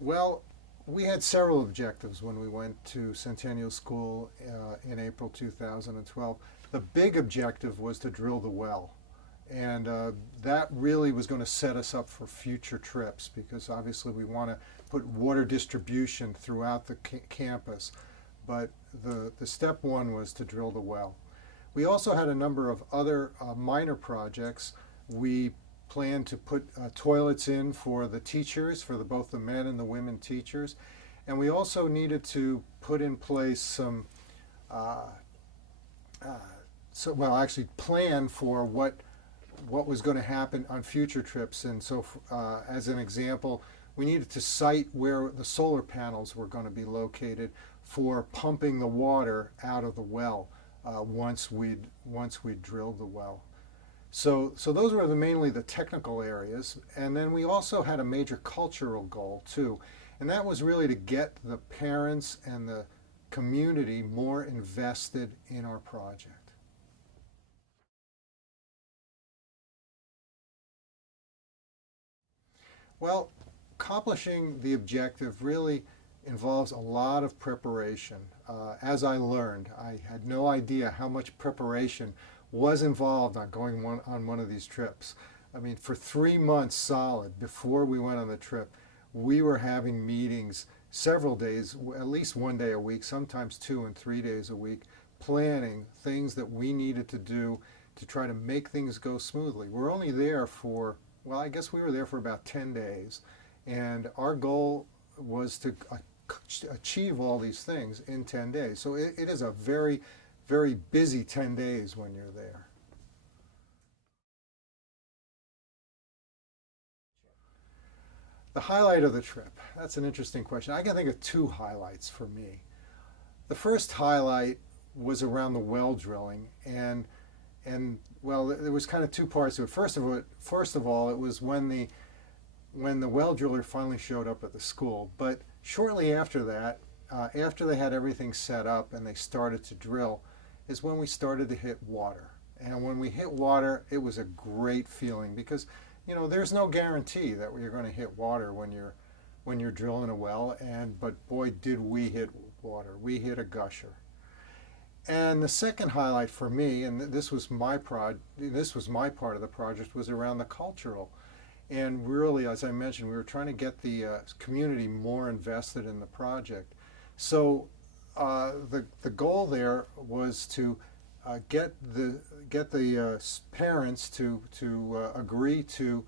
Well, we had several objectives when we went to Centennial School in April 2012. The big objective was to drill the well. And that really was going to set us up for future trips because obviously we want to put water distribution throughout the campus. But the step one was to drill the well. We also had a number of other minor projects. We planned to put toilets in for the teachers, for both the men and the women teachers. And we also needed to put in place some, actually plan for what was going to happen on future trips. And so as an example, we needed to site where the solar panels were going to be located for pumping the water out of the well once we'd drilled the well. So those were mainly the technical areas. And then we also had a major cultural goal too. And that was really to get the parents and the community more invested in our project. Well, accomplishing the objective really involves a lot of preparation. As I learned, I had no idea how much preparation was involved on going on one of these trips. I mean, for 3 months solid before we went on the trip, we were having meetings several days, at least one day a week, sometimes 2 and 3 days a week, planning things that we needed to do to try to make things go smoothly. We're only there for, well, I guess we were there for about 10 days, and our goal was to achieve all these things in 10 days. So it is a very, very busy 10 days when you're there. The highlight of the trip, that's an interesting question. I can think of 2 highlights for me. The first highlight was around the well drilling, and well, there was kind of 2 parts to it. First of all, it was when the well driller finally showed up at the school. But shortly after that, after they had everything set up and they started to drill, is when we started to hit water. And when we hit water, it was a great feeling because, you know, there's no guarantee that you're going to hit water when you're drilling a well. But boy, did we hit water. We hit a gusher. And the second highlight for me, and this was my part of the project, was around the cultural. And really, as I mentioned, we were trying to get the community more invested in the project. So the goal there was to get the parents to agree to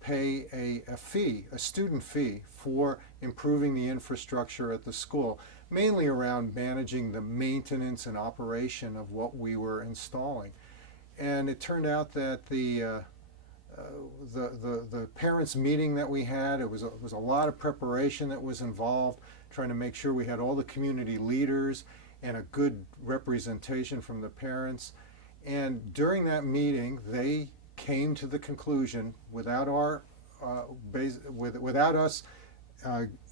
pay a fee, a student fee, for improving the infrastructure at the school, mainly around managing the maintenance and operation of what we were installing. And it turned out that the parents' meeting that we had, it was a lot of preparation that was involved, trying to make sure we had all the community leaders and a good representation from the parents. And during that meeting, they came to the conclusion, without us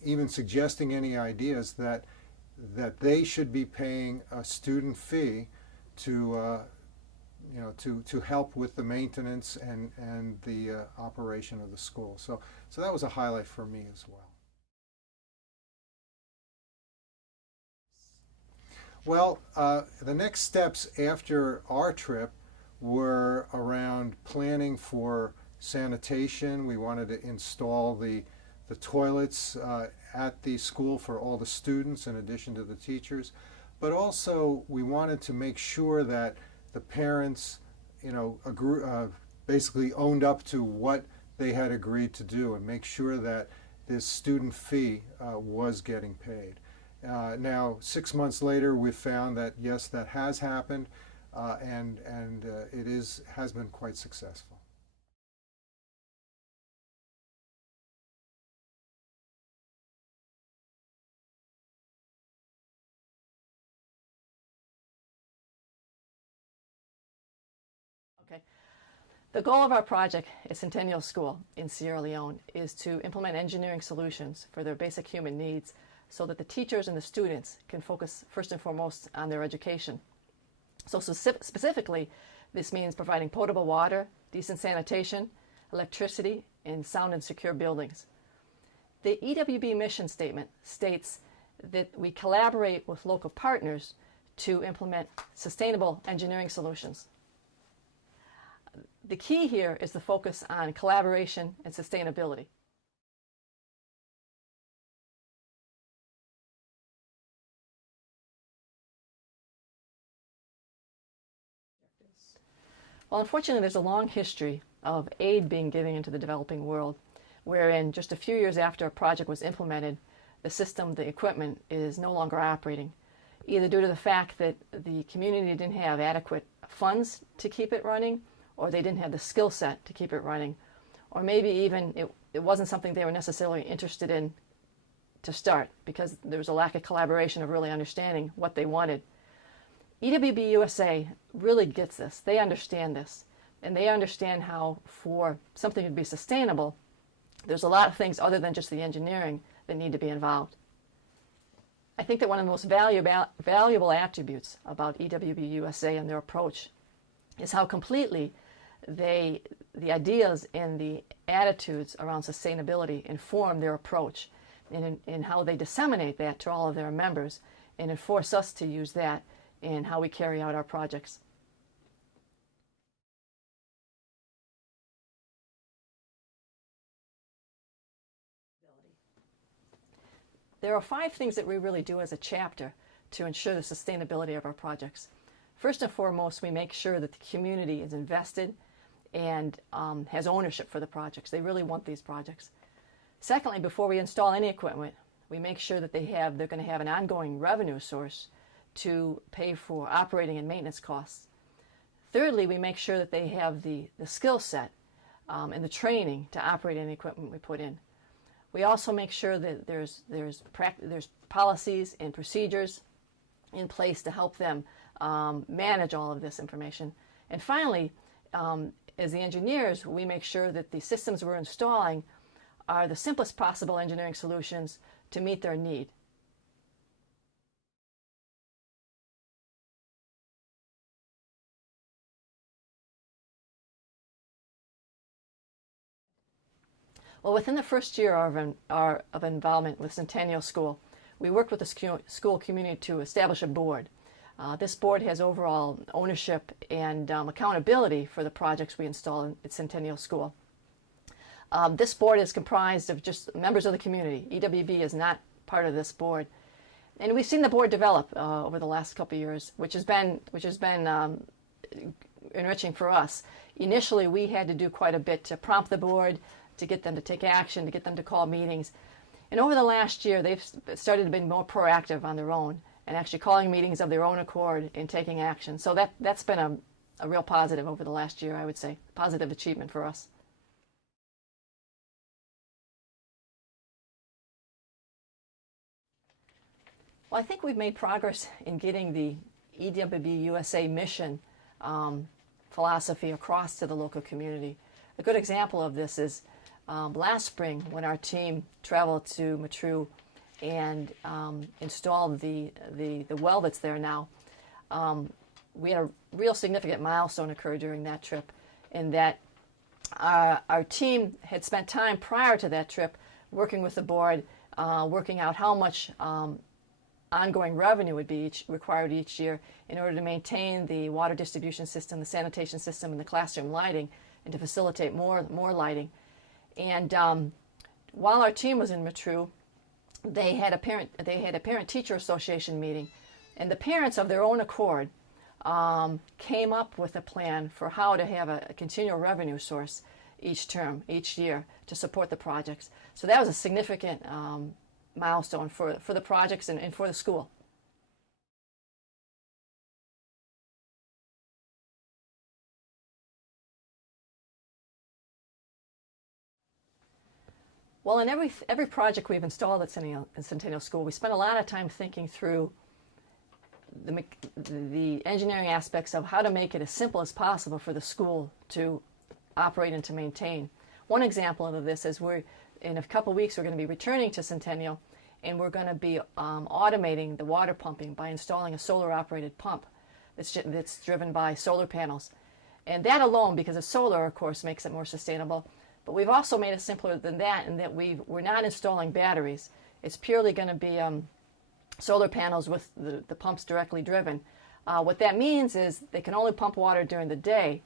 even suggesting any ideas, that they should be paying a student fee to help with the maintenance and the operation of the school. So that was a highlight for me as well. Well, the next steps after our trip were around planning for sanitation. We wanted to install the toilets at the school for all the students in addition to the teachers. But also we wanted to make sure that the parents, basically owned up to what they had agreed to do and make sure that this student fee was getting paid. Now, 6 months later, we've found that yes, that has happened, and it has been quite successful. Okay. The goal of our project at Centennial School in Sierra Leone is to implement engineering solutions for their basic human needs so that the teachers and the students can focus first and foremost on their education. So specifically, this means providing potable water, decent sanitation, electricity, and sound and secure buildings. The EWB mission statement states that we collaborate with local partners to implement sustainable engineering solutions. The key here is the focus on collaboration and sustainability. Well, unfortunately, there's a long history of aid being given into the developing world, wherein just a few years after a project was implemented, the system, the equipment, is no longer operating, either due to the fact that the community didn't have adequate funds to keep it running, or they didn't have the skill set to keep it running, or maybe even it wasn't something they were necessarily interested in to start because there was a lack of collaboration of really understanding what they wanted. EWB USA really gets this. They understand this, and they understand how for something to be sustainable, there's a lot of things other than just the engineering that need to be involved. I think that one of the most valuable attributes about EWB USA and their approach is how completely the ideas and the attitudes around sustainability inform their approach, and in how they disseminate that to all of their members and enforce us to use that in how we carry out our projects. There are 5 things that we really do as a chapter to ensure the sustainability of our projects. First and foremost, we make sure that the community is invested and has ownership for the projects. They really want these projects. Secondly, before we install any equipment, we make sure that they're going to have an ongoing revenue source to pay for operating and maintenance costs. Thirdly, we make sure that they have the skill set and the training to operate any equipment we put in. We also make sure that there's policies and procedures in place to help them manage all of this information. And finally, as the engineers, we make sure that the systems we're installing are the simplest possible engineering solutions to meet their need. Well, within the first year of involvement with Centennial School, we worked with the school community to establish a board. This board has overall ownership and accountability for the projects we install at Centennial School. This board is comprised of just members of the community. EWB is not part of this board. And we've seen the board develop over the last couple of years, which has been enriching for us. Initially, we had to do quite a bit to prompt the board, to get them to take action, to get them to call meetings. And over the last year, they've started to be more proactive on their own and actually calling meetings of their own accord and taking action. So that's been a real positive over the last year, I would say. Positive achievement for us. Well, I think we've made progress in getting the EWB USA mission philosophy across to the local community. A good example of this is last spring when our team traveled to Matru and installed the well that's there now. We had a real significant milestone occur during that trip in that our team had spent time prior to that trip working with the board, working out how much ongoing revenue would be required each year in order to maintain the water distribution system, the sanitation system, and the classroom lighting, and to facilitate more lighting. And while our team was in Matru, they had a parent-teacher association meeting, and the parents of their own accord came up with a plan for how to have a continual revenue source each year to support the projects. So that was a significant milestone for the projects and for the school. Well, in every project we've installed at Centennial School, we spent a lot of time thinking through the engineering aspects of how to make it as simple as possible for the school to operate and to maintain. One example of this is in a couple of weeks we're going to be returning to Centennial, and we're going to be automating the water pumping by installing a solar-operated pump that's driven by solar panels. And that alone, because of solar, of course, makes it more sustainable. But we've also made it simpler than that in that we're not installing batteries. It's purely going to be solar panels with the pumps directly driven. What that means is they can only pump water during the day,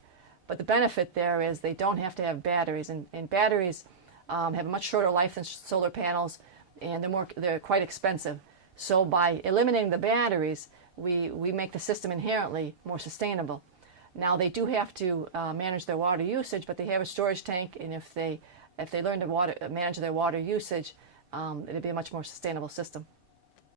but the benefit there is they don't have to have batteries. And batteries have a much shorter life than solar panels, and they're quite expensive. So by eliminating the batteries, we make the system inherently more sustainable. Now they do have to manage their water usage, but they have a storage tank, and if they learn to manage their water usage, it'll be a much more sustainable system.